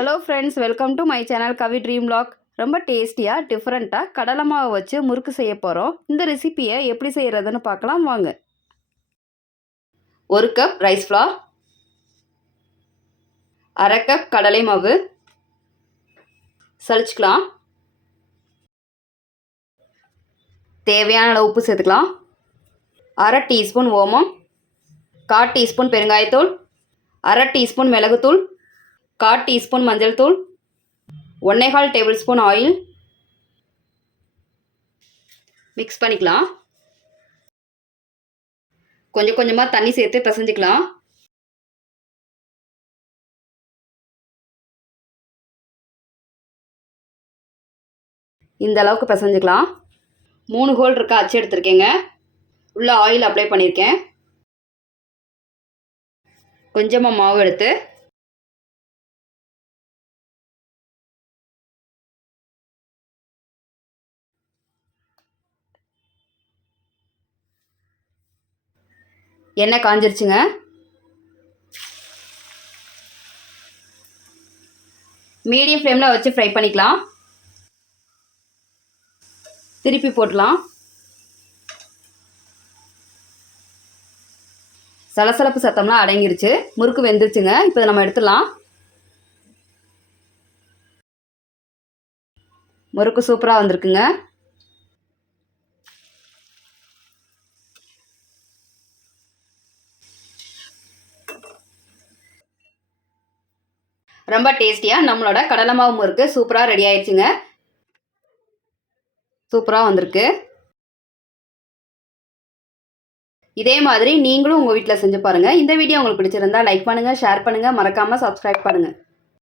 Hello friends welcome to my channel Kavi dream log ரொம்ப டேஸ்டியாக டிஃப்ரெண்ட்டாக கடலை மாவு வச்சு முறுக்கு செய்ய போகிறோம் இந்த ரெசிபியை எப்படி செய்கிறதுன்னு பார்க்கலாம் வாங்க. ஒரு கப் ரைஸ் ஃப்ளார் அரை கப் கடலை மாவு சளிச்சுக்கலாம். தேவையான அளவு உப்பு சேர்த்துக்கலாம். அரை டீஸ்பூன் ஓமம் கால் டீஸ்பூன் பெருங்காயத்தூள் அரை டீஸ்பூன் மிளகுத்தூள் கால் டீஸ்பூன் மஞ்சள் தூள் ஒன்னேகால் டேபிள் ஸ்பூன் ஆயில். மிக்ஸ் பண்ணிக்கலாம். கொஞ்சம் கொஞ்சமாக தண்ணி சேர்த்து பிசைஞ்சிக்கலாம். இந்த அளவுக்கு பிசைஞ்சிக்கலாம். மூணு ஹோல் இருக்க அச்சு எடுத்திருக்கேங்க. உள்ள ஆயில் அப்ளை பண்ணியிருக்கேன் கொஞ்சமாக மாவு எடுத்து எண்ணெய் காஞ்சிருச்சுங்க? மீடியம் ஃப்ளேமில் வச்சு ஃப்ரை பண்ணிக்கலாம். திருப்பி போட்டலாம். சலசலப்பு சத்தம்லாம் அடங்கிருச்சு. முறுக்கு வெந்துருச்சுங்க. இப்போ நம்ம எடுத்துடலாம். முறுக்கு சூப்பராக வந்திருக்குங்க. ரொம்ப டேஸ்டியாக நம்மளோட கடலை மாவு முறுக்கு சூப்பராக ரெடி ஆயிடுச்சுங்க. சூப்பராக வந்திருக்கு. இதே மாதிரி நீங்களும் உங்கள் வீட்டில் செஞ்சு பாருங்கள் இந்த வீடியோ உங்களுக்கு பிடிச்சிருந்தா லைக் பண்ணுங்கள் ஷேர் பண்ணுங்கள் மறக்காமல் சப்ஸ்கிரைப் பண்ணுங்கள்